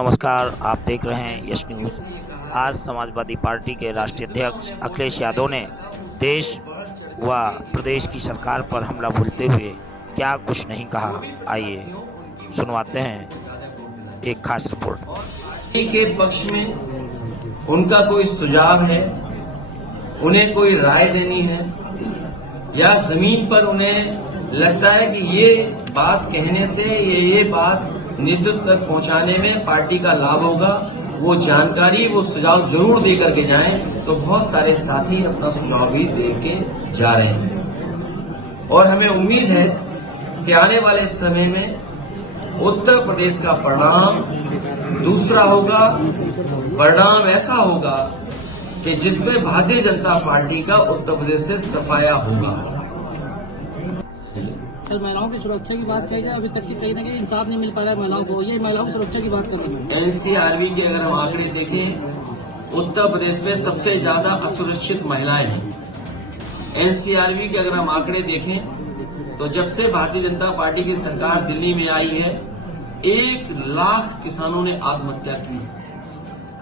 नमस्कार, आप देख रहे हैं यश न्यूज। आज समाजवादी पार्टी के राष्ट्रीय अध्यक्ष अखिलेश यादव ने देश व प्रदेश की सरकार पर हमला बोलते हुए क्या कुछ नहीं कहा। आइए सुनवाते हैं एक खास रिपोर्ट। के पक्ष में उनका कोई सुझाव है, उन्हें कोई राय देनी है, या जमीन पर उन्हें लगता है कि ये बात कहने से ये बात नेतृत्व तक पहुंचाने में पार्टी का लाभ होगा, वो जानकारी वो सुझाव जरूर दे करके जाएं। तो बहुत सारे साथी अपना सुझाव भी दे के जा रहे हैं और हमें उम्मीद है कि आने वाले समय में उत्तर प्रदेश का परिणाम दूसरा होगा। परिणाम ऐसा होगा कि जिसमें भारतीय जनता पार्टी का उत्तर प्रदेश से सफाया होगा। कल महिलाओं की सुरक्षा की बात कही जाए, अभी तक की कहीं ना कहीं इंसाफ नहीं मिल पा रहा है महिलाओं को। ये महिलाओं की सुरक्षा की बात कर रहे हैं। एनसीआरबी के अगर हम आंकड़े देखें, उत्तर प्रदेश में सबसे ज्यादा असुरक्षित महिलाएं हैं। एनसीआरबी के अगर हम आंकड़े देखें तो जब से भारतीय जनता पार्टी की सरकार दिल्ली में आई है, 1 लाख किसानों ने आत्महत्या की है।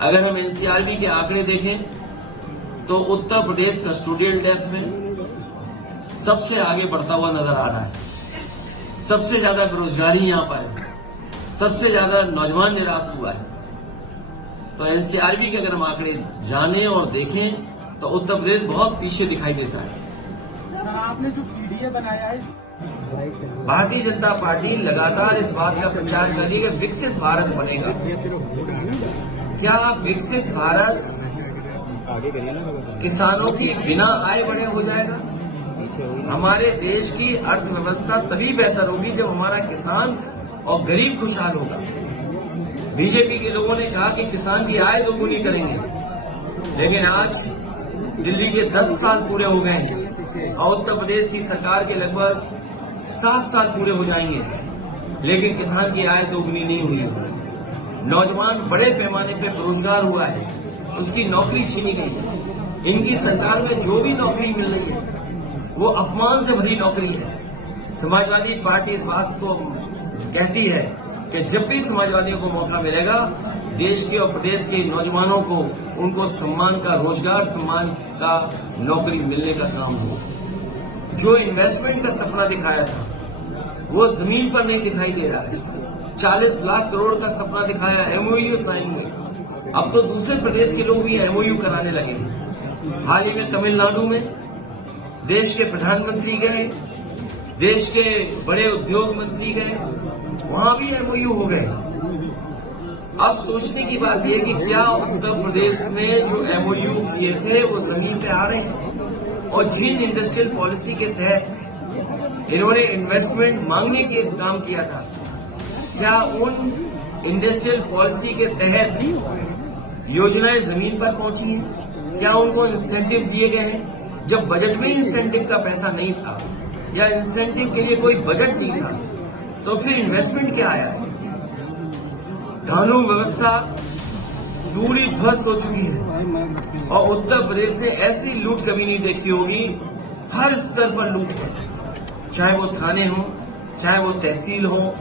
अगर हम एनसीआरबी के आंकड़े देखें तो उत्तर प्रदेश कस्टोडियल डेथ में सबसे आगे बढ़ता हुआ नजर आ रहा है। सबसे ज्यादा बेरोजगारी यहाँ पर है, सबसे ज्यादा नौजवान निराश हुआ है। तो एनसीआरबी के अगर हम आंकड़े जाने और देखें तो उत्तर प्रदेश बहुत पीछे दिखाई देता है। सर, आपने जो पीडीए बनाया है, भारतीय जनता पार्टी लगातार इस बात का प्रचार कर रही है कि विकसित भारत बनेगा। क्या विकसित भारत किसानों की बिना आय बढ़े हो जाएगा? हमारे देश की अर्थव्यवस्था तभी बेहतर होगी जब हमारा किसान और गरीब खुशहाल होगा। बीजेपी के लोगों ने कहा कि किसान की आय दोगुनी करेंगे, लेकिन आज दिल्ली के 10 साल पूरे हो गए हैं और उत्तर प्रदेश की सरकार के लगभग 7 साल पूरे हो जाएंगे, लेकिन किसान की आय दोगुनी नहीं हुई है। नौजवान बड़े पैमाने पर बेरोजगार हुआ है, उसकी नौकरी छीनी गई है। इनकी सरकार में जो भी नौकरी मिल रही है वो अपमान से भरी नौकरी है। समाजवादी पार्टी इस बात को कहती है कि जब भी समाजवादियों को मौका मिलेगा, देश के और प्रदेश के नौजवानों को उनको सम्मान का रोजगार, सम्मान का नौकरी मिलने का काम हो। जो इन्वेस्टमेंट का सपना दिखाया था वो जमीन पर नहीं दिखाई दे रहा है। 40 लाख करोड़ का सपना दिखाया, एमओयू साइन हुए। अब तो दूसरे प्रदेश के लोग भी एमओयू कराने लगे हैं। हाल ही में तमिलनाडु में देश के प्रधानमंत्री गए, देश के बड़े उद्योग मंत्री गए, वहां भी एमओयू हो गए। अब सोचने की बात यह कि क्या उत्तर प्रदेश में जो एमओयू किए थे वो जमीन पे आ रहे हैं? और जिन इंडस्ट्रियल पॉलिसी के तहत इन्होंने इन्वेस्टमेंट मांगने के काम किया था, क्या उन इंडस्ट्रियल पॉलिसी के तहत योजनाएं जमीन पर पहुंची हैं? क्या उनको इंसेंटिव दिए गए हैं? जब बजट में इंसेंटिव का पैसा नहीं था या इंसेंटिव के लिए कोई बजट नहीं था, तो फिर इन्वेस्टमेंट क्या आया है? कानून व्यवस्था पूरी ध्वस्त हो चुकी है और उत्तर प्रदेश ने ऐसी लूट कभी नहीं देखी होगी। हर स्तर पर लूट है, चाहे वो थाने हो, चाहे वो तहसील हो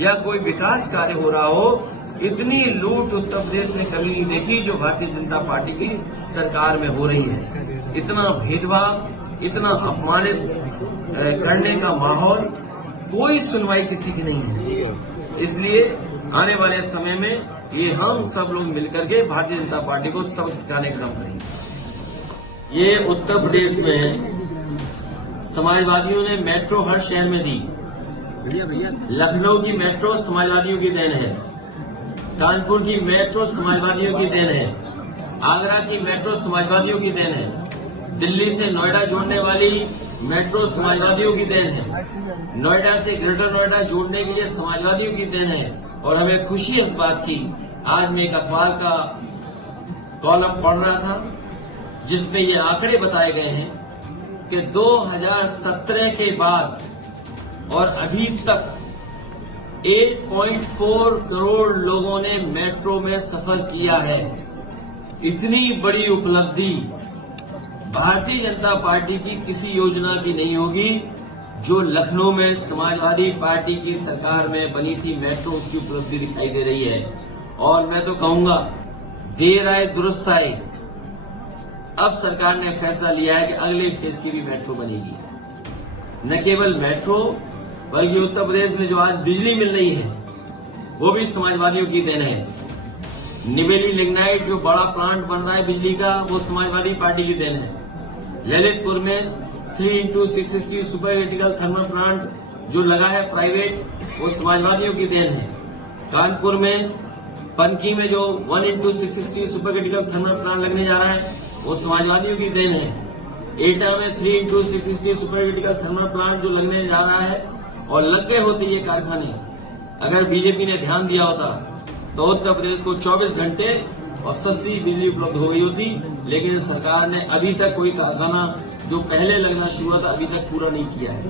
या कोई विकास कार्य हो रहा हो। इतनी लूट उत्तर प्रदेश ने कभी नहीं देखी जो भारतीय जनता पार्टी की सरकार में हो रही है। इतना भेदभाव, इतना अपमानित करने का माहौल, कोई सुनवाई किसी की नहीं है। इसलिए आने वाले समय में ये हम सब लोग मिलकर के भारतीय जनता पार्टी को सबक सिखाने का काम करेंगे। ये उत्तर प्रदेश में समाजवादियों ने मेट्रो हर शहर में दी। लखनऊ की मेट्रो समाजवादियों की देन है, कानपुर की मेट्रो समाजवादियों की देन है, आगरा की मेट्रो समाजवादियों की देन है, दिल्ली से नोएडा जोड़ने वाली मेट्रो समाजवादियों की देन है, नोएडा से ग्रेटर नोएडा जोड़ने के लिए समाजवादियों की देन है। और हमें खुशी है इस बात की, आज मैं एक अखबार का कॉलम पढ़ रहा था जिसमें ये आंकड़े बताए गए हैं कि 2017 के बाद और अभी तक 8.4 करोड़ लोगों ने मेट्रो में सफर किया है। इतनी बड़ी उपलब्धि भारतीय जनता पार्टी की किसी योजना की नहीं होगी जो लखनऊ में समाजवादी पार्टी की सरकार में बनी थी मेट्रो, उसकी उपलब्धि दिखाई दे रही है। और मैं तो कहूंगा देर आए दुरुस्त आए। अब सरकार ने फैसला लिया है कि अगले फेज की भी मेट्रो बनेगी। न केवल मेट्रो बल्कि उत्तर प्रदेश में जो आज बिजली मिल रही है वो भी समाजवादियों की देन है। निवेली लिग्नाइट जो बड़ा प्लांट बन रहा है बिजली का, वो समाजवादी पार्टी की देन है। ललितपुर में 3x660 super critical thermal plant जो लगा है प्राइवेट, वो समाजवादियों की देन है। कानपुर में पनकी में जो 1x660 super critical thermal plant लगने जा रहा है, वो समाजवादियों की देन है। एटा में 3x660 super critical thermal plant जो लगने जा रहा है, और लग गए होते ये कारखाने, अगर बीजेपी ने ध्यान दिया होता तो उत्तर प्रदेश को 24 घंटे और सस्ती बिजली उपलब्ध हो गई होती। लेकिन सरकार ने अभी तक कोई कारखाना जो पहले लगना शुरू हुआ था अभी तक पूरा नहीं किया है।